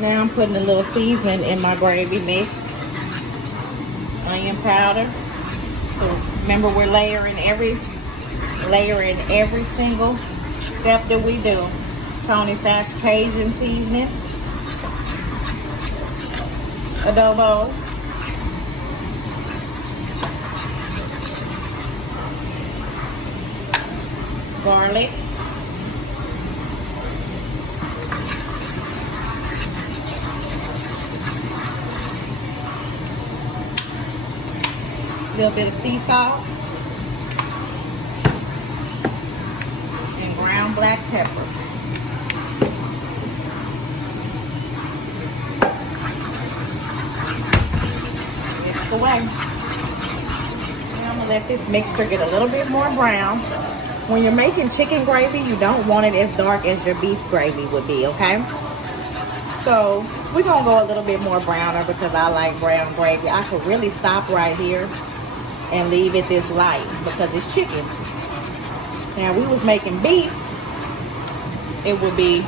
Now I'm putting a little seasoning in my gravy mix. Onion powder. So remember, we're layering every single step that we do. Tony Sack Cajun seasoning. Adobo. Garlic. A little bit of sea salt. And ground black pepper. Whisk away. Now I'm going to let this mixture get a little bit more brown. When you're making chicken gravy, you don't want it as dark as your beef gravy would be, okay? So we're going to go a little bit more browner because I like brown gravy. I could really stop right here and leave it this light because it's chicken. Now, if we was making beef, it would be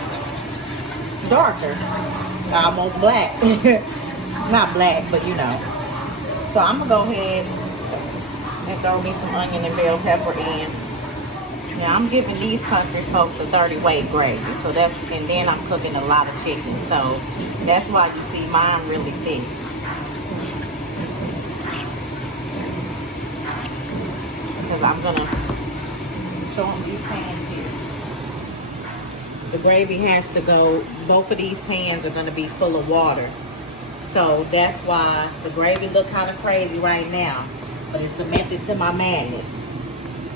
darker, almost black. Not black, but you know. So I'm gonna go ahead and throw me some onion and bell pepper in. Now I'm giving these country folks a 30 weight gravy, so and then I'm cooking a lot of chicken, so that's why you see mine really thick. Because I'm gonna show them these pans here. The gravy has to go, both of these pans are gonna be full of water. So that's why the gravy look kind of crazy right now, but it's the method to my madness.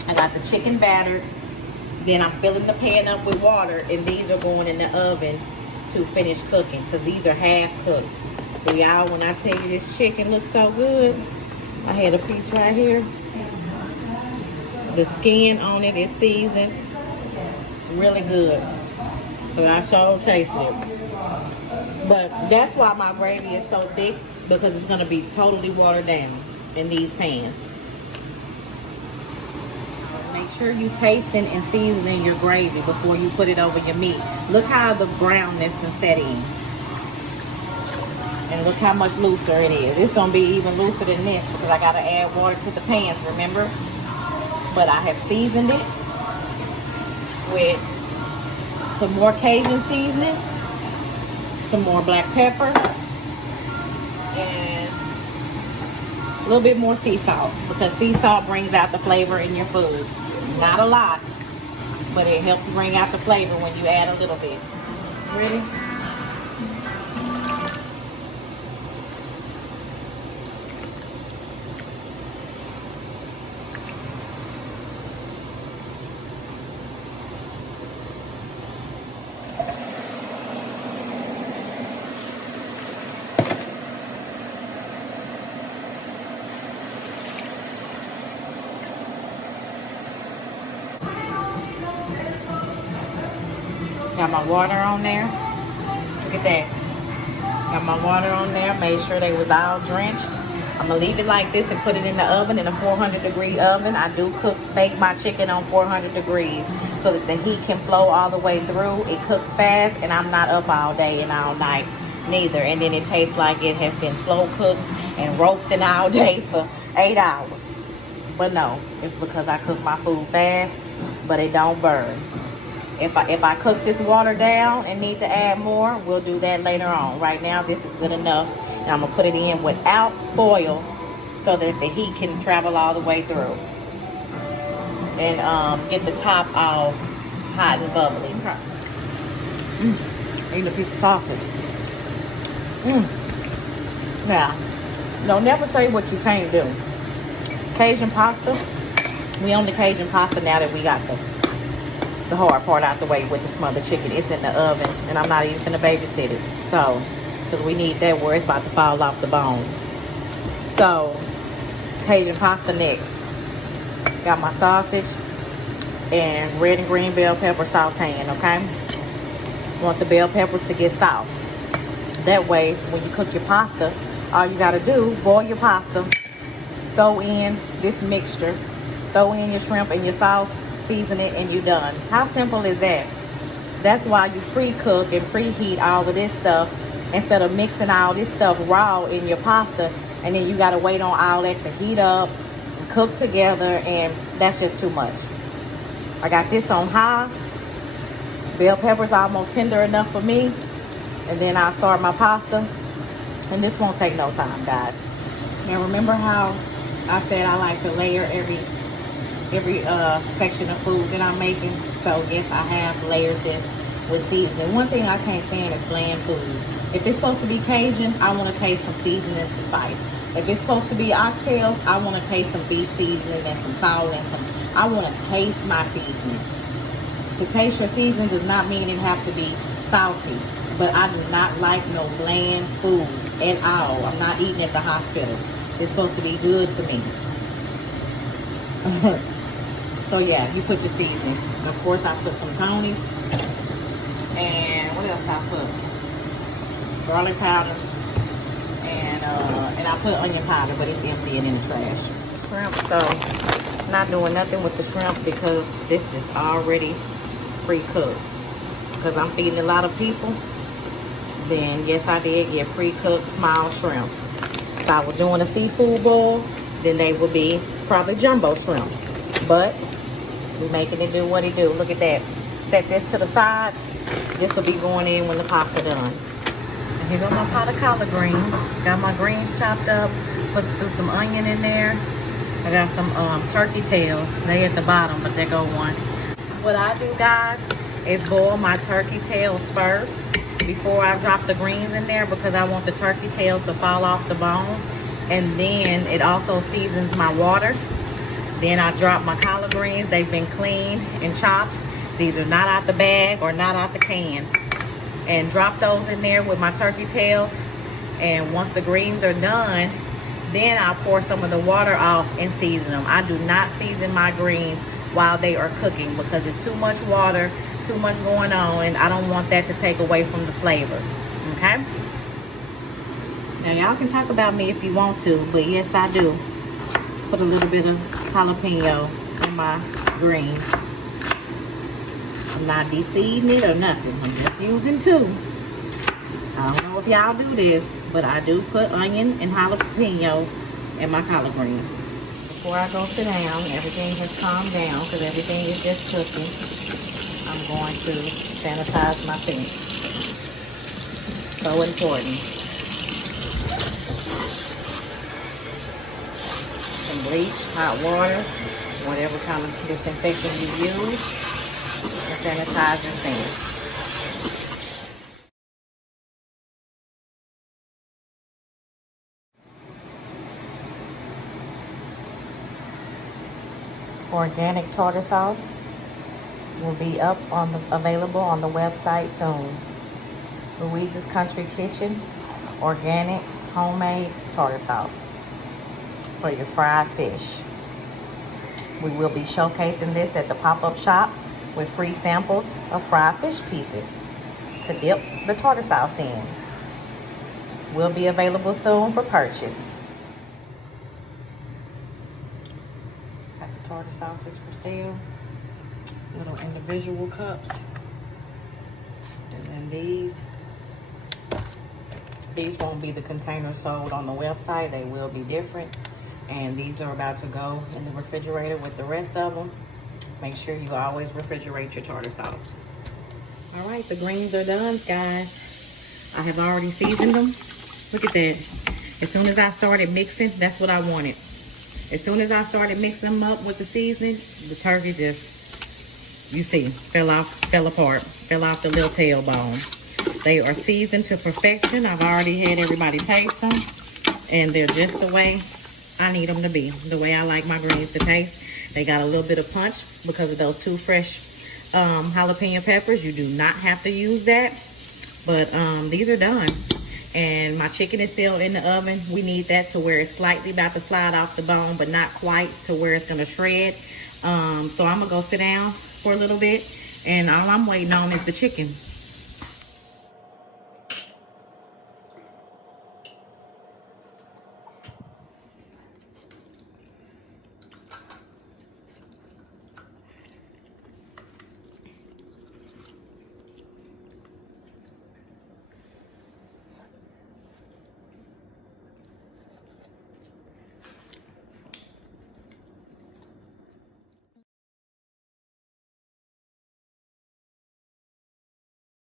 I got the chicken battered, then I'm filling the pan up with water, and these are going in the oven to finish cooking because these are half cooked. But y'all, when I tell you this chicken looks so good, I had a piece right here. The skin on it is seasoned, really good. But I sure tasted it. But that's why my gravy is so thick, because it's gonna be totally watered down in these pans. Make sure you tasting and seasoning your gravy before you put it over your meat. Look how the brownness done set in. And look how much looser it is. It's gonna be even looser than this because I gotta add water to the pans, remember? But I have seasoned it with some more Cajun seasoning, some more black pepper, and a little bit more sea salt, because sea salt brings out the flavor in your food. Not a lot, but it helps bring out the flavor when you add a little bit. Ready? Got my water on there. Look at that. Got my water on there. Made sure they was all drenched. I'm gonna leave it like this and put it in the oven, in a 400-degree oven. I do bake my chicken on 400 degrees so that the heat can flow all the way through. It cooks fast, and I'm not up all day and all night neither. And then it tastes like it has been slow cooked and roasting all day for 8 hours. But no, it's because I cook my food fast, but it don't burn. If I cook this water down and need to add more, we'll do that later on. Right now, this is good enough. And I'm gonna put it in without foil so that the heat can travel all the way through. And get the top all hot and bubbly. Eating a piece of sausage. Now, don't never say what you can't do. Cajun pasta. We on the Cajun pasta now that we got the hard part out the way with the smothered chicken. It's in the oven, and I'm not even gonna babysit it. So, because we need that where it's about to fall off the bone. So, Cajun pasta next. Got my sausage and red and green bell pepper sauteing, okay? Want the bell peppers to get soft. That way, when you cook your pasta, all you gotta do, boil your pasta, throw in this mixture, throw in your shrimp and your sauce, season it, and you're done. How simple is that? That's why you pre-cook and preheat all of this stuff instead of mixing all this stuff raw in your pasta, and then you gotta wait on all that to heat up and cook together, and that's just too much. I got this on high. Bell pepper's almost tender enough for me, and then I'll start my pasta, and this won't take no time, guys. Now remember how I said I like to layer every section of food that I'm making? So yes, I have layered this with seasoning. One thing I can't stand is bland food. If it's supposed to be Cajun, I want to taste some seasoning and spice. If it's supposed to be oxtails, I want to taste some beef seasoning and some salt and some. I want to taste my seasoning. To taste your seasoning does not mean it have to be salty, but I do not like no bland food at all. I'm not eating at the hospital. It's supposed to be good to me. So yeah, you put your seasoning. And of course, I put some Tony's. And what else I put? Garlic powder. And I put onion powder, but it's empty and in the trash. Shrimp, so not doing nothing with the shrimp because this is already pre-cooked. Because I'm feeding a lot of people, then yes, I did get pre-cooked small shrimp. If I was doing a seafood boil, then they would be probably jumbo shrimp. But we're making it do what it do. Look at that. Set this to the side. This will be going in when the pasta done. And here go my pot of collard greens. Got my greens chopped up. Threw some onion in there. I got some turkey tails. They at the bottom, but they go one. What I do, guys, is boil my turkey tails first before I drop the greens in there, because I want the turkey tails to fall off the bone. And then it also seasons my water. Then I drop my collard greens. They've been cleaned and chopped. These are not out the bag or not out the can. And drop those in there with my turkey tails. And once the greens are done, then I'll pour some of the water off and season them. I do not season my greens while they are cooking because it's too much water, too much going on, and I don't want that to take away from the flavor. Okay? Now y'all can talk about me if you want to, but yes, I do put a little bit of jalapeno in my greens. I'm not de-seeding it or nothing. I'm just using two. I don't know if y'all do this, but I do put onion and jalapeno in my collard greens. Before I go sit down, everything has calmed down because everything is just cooking. I'm going to sanitize my sink. So important. Some bleach, hot water, whatever kind of disinfectant you use, and sanitize your sink. Organic tartar sauce will be up available on the website soon. Louise's Country Kitchen, organic homemade tartar sauce for your fried fish. We will be showcasing this at the pop-up shop with free samples of fried fish pieces to dip the tartar sauce in. Will be available soon for purchase. Tartar sauces for sale, little individual cups, and then these won't be the containers sold on the website. They will be different, and these are about to go in the refrigerator with the rest of them. Make sure you always refrigerate your tartar sauce. All right, the greens are done, guys. I have already seasoned them. Look at that. As soon as I started mixing, that's what I wanted. As soon as I started mixing them up with the seasoning, the turkey just, you see, fell apart, fell off the little tailbone. They are seasoned to perfection. I've already had everybody taste them, and they're just the way I need them to be, the way I like my greens to taste. They got a little bit of punch because of those two fresh jalapeno peppers. You do not have to use that, but these are done. And my chicken is still in the oven. We need that to where it's slightly about to slide off the bone, but not quite to where it's gonna shred. So I'm gonna go sit down for a little bit, and all I'm waiting on is the chicken.